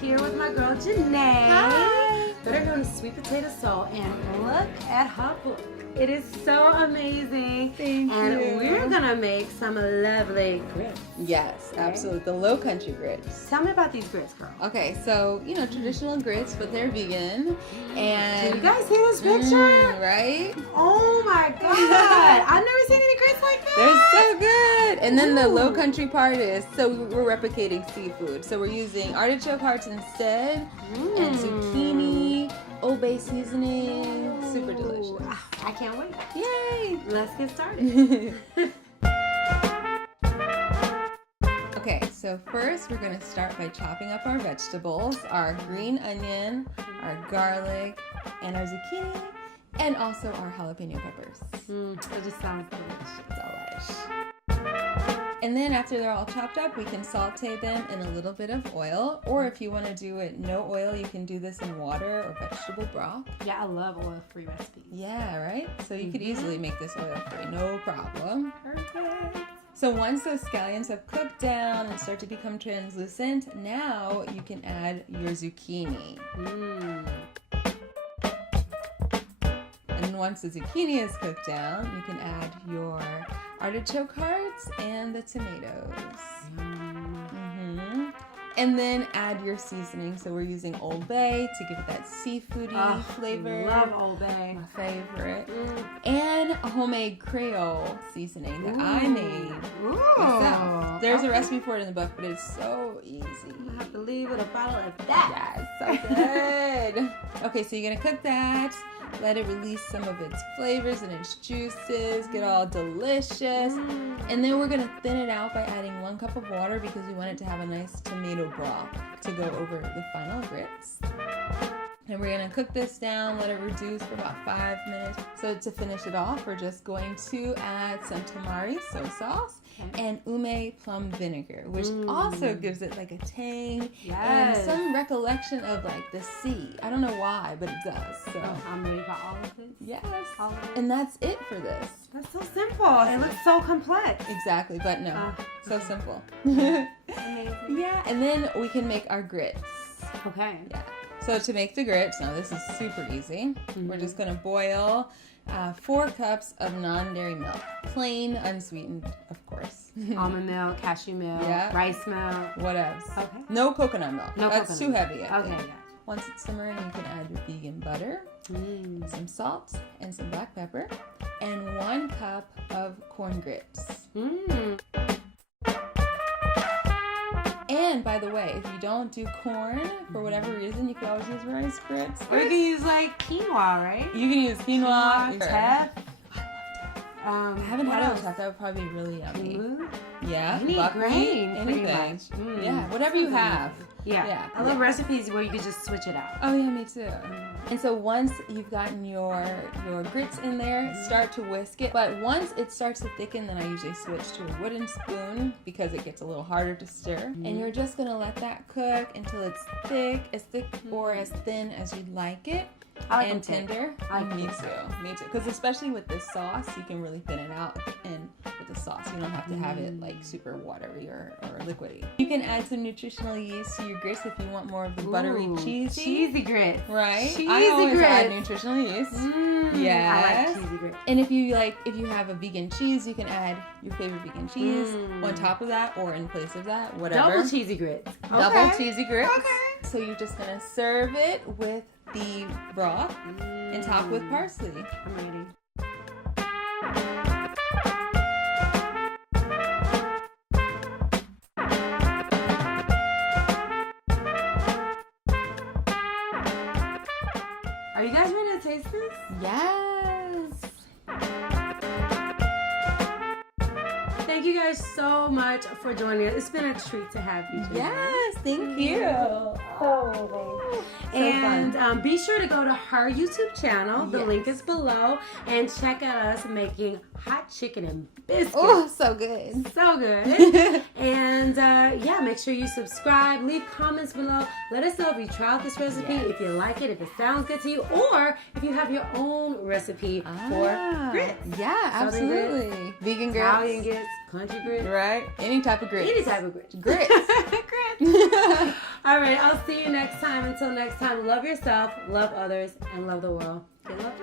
here with my girl Jenne. Hi. Better known as Sweet Potato Soul, and look at her book. It is so amazing. Thank you. And we're gonna make some lovely grits. Yes, absolutely. The low country grits. Tell me about these grits, girl. Okay, so, traditional grits, but they're vegan. And Do you guys see this picture? Right? Oh my god. I've never seen any grits like that. They're so good. And then the low Ooh. country part is, so we're replicating seafood. So we're using artichoke hearts instead, and zucchini, Old-Bay seasoning. Super delicious. I can't wait. Yay! Let's get started. Okay, so first we're going to start by chopping up our vegetables, our green onion, our garlic, and our zucchini, and also our jalapeno peppers. It just sounds delicious. Delish. And then after they're all chopped up, we can saute them in a little bit of oil, or if you want to do it no oil, you can do this in water or vegetable broth. Yeah, I love oil-free recipes. Yeah, right? So you could easily make this oil-free, no problem. Perfect. So once those scallions have cooked down and start to become translucent, now you can add your zucchini. And once the zucchini is cooked down, you can add your artichoke hearts and the tomatoes. And then add your seasoning. So we're using Old Bay to give it that seafoody flavor. Love Old Bay. My favorite. And a homemade Creole seasoning that I made myself. There's a recipe for it in the book, but it's so easy. I have to leave with a bottle of that. Yes, so good. Okay, so you're gonna cook that. Let it release some of its flavors and its juices, get all delicious. And then we're gonna thin it out by adding 1 cup of water because we want it to have a nice tomato broth to go over the final grits. And we're gonna cook this down, let it reduce for about 5 minutes. So to finish it off, we're just going to add some tamari soy sauce and ume plum vinegar, which also gives it like a tang and some recollection of like the sea. I don't know why, but it does. So I'm ready for all of this. yes, All of it. and that's it for this. That's so simple. It looks so complex. Exactly, but no, so simple. Amazing. Yeah, and then we can make our grits. Okay. Yeah. So to make the grits, now this is super easy. We're just gonna boil 4 cups of non-dairy milk, plain, unsweetened, of course. Almond milk, cashew milk, rice milk. What else? Okay. No coconut milk. No That's coconut too milk. heavy. I Okay, think. Once it's simmering, you can add your vegan butter, some salt, and some black pepper, and 1 cup of corn grits. And by the way, if you don't do corn for whatever reason, you can always use rice grits. Or you can use like quinoa, right? You can use quinoa, teff. I haven't had it with teff. That would probably be really yummy. Yeah, Any buckwheat, grain, anything. pretty much. Yeah, whatever you have. Yeah. I love recipes where you can just switch it out. Oh yeah, me too. And so once you've gotten your grits in there, start to whisk it. But once it starts to thicken, then I usually switch to a wooden spoon because it gets a little harder to stir. And you're just gonna let that cook until it's thick or as thin as you'd like it. And tender. Me too. Because especially with this sauce, you can really thin it out. And with the sauce, you don't have to have it like super watery or liquidy. You can add some nutritional yeast to your grits if you want more of the buttery cheesy grits. Right? Cheesy I always grits. add nutritional yeast. I like cheesy grits. And if you have a vegan cheese, you can add your favorite vegan cheese on top of that or in place of that, whatever. Double cheesy grits. Double cheesy grits. Okay. So you're just gonna serve it with the broth and top with parsley. I'm ready. Are you guys ready to taste this? Yes. Thank you guys so much for joining us. It's been a treat to have you. Jenne. Yes, thank you. And be sure to go to her YouTube channel. The link is below. And check out us making hot chicken and biscuits. Oh, so good. So good. And make sure you subscribe. Leave comments below. Let us know if you tried this recipe, if you like it, if it sounds good to you, or if you have your own recipe for grits. Yeah, absolutely. Grits, Vegan grits. Italian grits, country grits. Right? Any type of grits. Any type of grits. Grits. Grits. All right, I'll see you next time. Until next time, love yourself, love others, and love the world. Good luck.